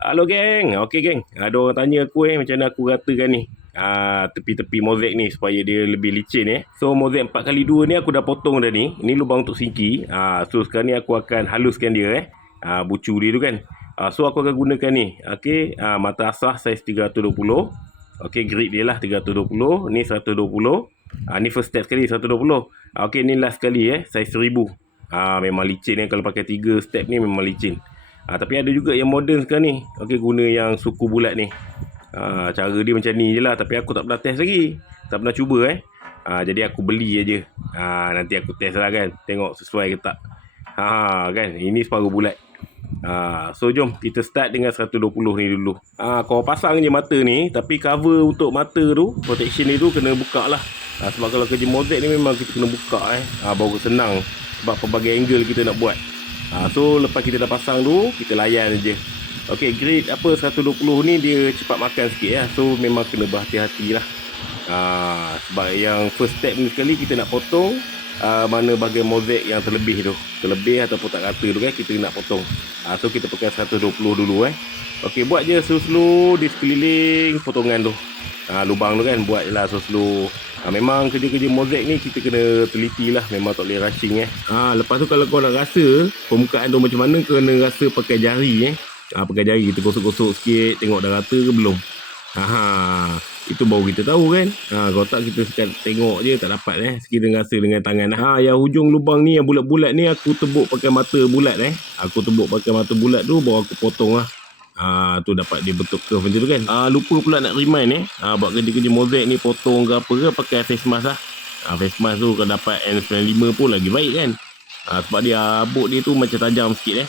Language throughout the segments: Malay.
Halo geng. Okey geng. Ada orang tanya aku macam mana aku ratakan ni. Tepi-tepi mozaik ni supaya dia lebih licin. So mozaik 4x2 ni aku dah potong dah ni. Ini lubang untuk sinki. So sekarang ni aku akan haluskan dia bucu dia tu kan. So aku akan gunakan ni. Okey, mata asah saiz 320. Okey, grid dia lah 320. Ni 120. Ni first step sekali 120. Okey, ni last sekali saiz 1000. Memang licin kalau pakai 3 step ni memang licin. Tapi ada juga yang moden sekarang ni. Okey, guna yang suku bulat ni. Cara dia macam ni je lah. Tapi aku tak pernah test lagi. Tak pernah cuba jadi aku beli aja. Nanti aku test lah kan. Tengok sesuai ke tak. Kan. Ini separuh bulat. So jom kita start dengan 120 ni dulu. Kau pasang je mata ni. Tapi cover untuk mata tu, protection ni tu kena buka lah. Sebab kalau kerja mozaik ni memang kita kena buka baru senang. Sebab pelbagai angle kita nak buat. So lepas kita dah pasang tu, kita layan je. Okey, grade 120 ni dia cepat makan sikit So memang kena berhati-hati lah. Sebab yang first step ni sekali kita nak potong mana bahagian mozaik yang terlebih tu. Terlebih ataupun tak rata tu kan, kita nak potong. So kita pakai 120 dulu Okey, buat je slow-slow di sekeliling potongan tu. Lubang tu kan, buat je lah slow-slow. Memang kerja-kerja mozaik ni kita kena teliti lah. Memang tak boleh rushing Lepas tu kalau kau nak rasa permukaan tu macam mana, kena rasa pakai jari pakai jari kita gosok-gosok sikit, tengok dah rata ke belum. Itu baru kita tahu kan. Kalau tak kita sekat tengok je tak dapat sekiranya rasa dengan tangan. Yang hujung lubang ni yang bulat-bulat ni aku tebuk pakai mata bulat Aku tebuk pakai mata bulat tu baru aku potong tu dapat dia bentuk curve macam tu kan. Lupa pula nak remind buat kerja-kerja mozaik ni, potong ke apa ke, pakai face mask face mask tu kalau dapat N95 pun lagi baik kan. Sebab dia abuk dia tu macam tajam sikit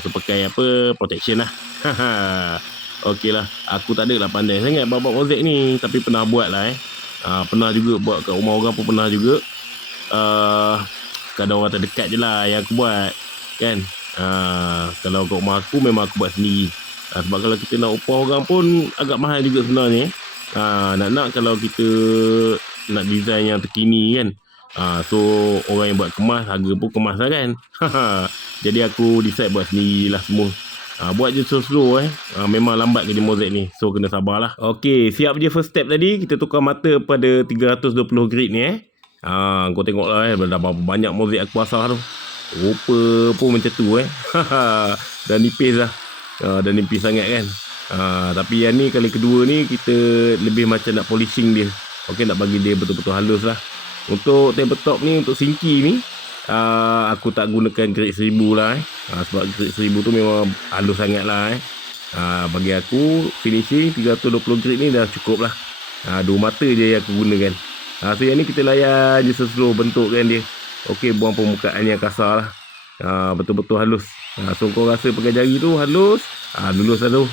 so pakai protection lah. Okey lah, aku tak adalah pandai sangat buat mozaik ni, tapi pernah buat lah pernah juga buat kat rumah orang pun pernah juga. Kadang orang terdekat je lah yang aku buat kan. Kalau kat rumah aku memang aku buat sendiri. Sebab kalau kita nak upah orang pun agak mahal juga sebenarnya. Nak kalau kita nak design yang terkini kan. So orang yang buat kemas, harga pun kemas lah kan. Jadi aku decide buat sendirilah semua. Buat je slow memang lambat kerja mozaik ni. So kena sabarlah. Okey, siap je first step tadi. Kita tukar mata pada 320 grid ni kau tengok lah dah berapa banyak mozaik aku asah tu. Rupa pun macam tu dah nipis lah. Dah nipis sangat kan. Tapi yang ni kali kedua ni kita lebih macam nak polishing dia. Okey, nak bagi dia betul-betul halus lah. Untuk tabletop ni, untuk sinki ni aku tak gunakan grade 1000 lah sebab grade 1000 tu memang halus sangat lah bagi aku finishing 320 grade ni dah cukup lah. Dua mata je yang aku gunakan. So yang ni kita layan je slow bentuk kan dia. Okey, buang permukaan yang kasar lah. Betul-betul halus. So kau rasa pakai jari tu halus, lulus lah tu.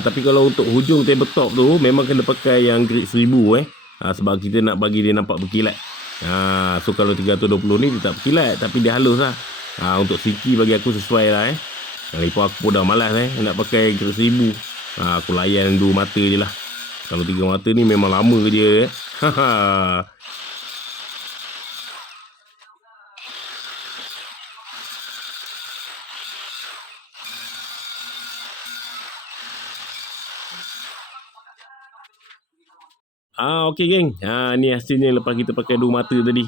Tapi kalau untuk hujung tabletop tu memang kena pakai yang grade 1000 sebab kita nak bagi dia nampak berkilat. So kalau 320 ni dia tak berkilat tapi dia halus lah. Untuk sinki bagi aku sesuai lah Lepas aku pun dah malas nak pakai grade 1000. Aku layan dua mata je lah. Kalau tiga mata ni memang lama kerja Okey geng. Ni hasilnya lepas kita pakai dua mata tadi.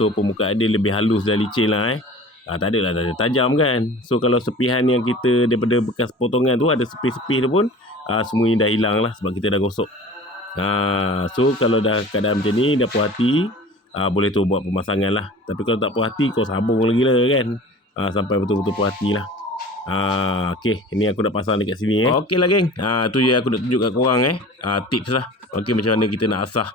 So permukaan dia lebih halus dan licin lah tak adalah tajam kan. So kalau sepihan yang kita daripada bekas potongan tu, ada sepih-sepih tu pun semuanya dah hilang lah sebab kita dah gosok. So kalau dah keadaan macam ni, dah puas hati, boleh tu buat pemasangan lah. Tapi kalau tak puas hati, kau sambung lagi lah kan. Sampai betul-betul puas hati lah. Okey, ini aku dah pasang dekat sini Okey lah geng. Tu je aku nak tunjuk kat korang tips lah. Okey, macam mana kita nak asah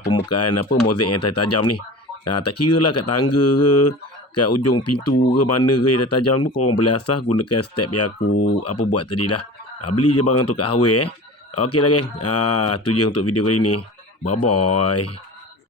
permukaan mozaik yang tajam ni. Tak kira lah kat tangga ke, kat ujung pintu ke, mana ke yang tajam tu, korang boleh asah gunakan step yang aku buat tadi lah. Beli je barang tu kat Huawei Okey lah geng. Tu je untuk video kali ni. Bye bye.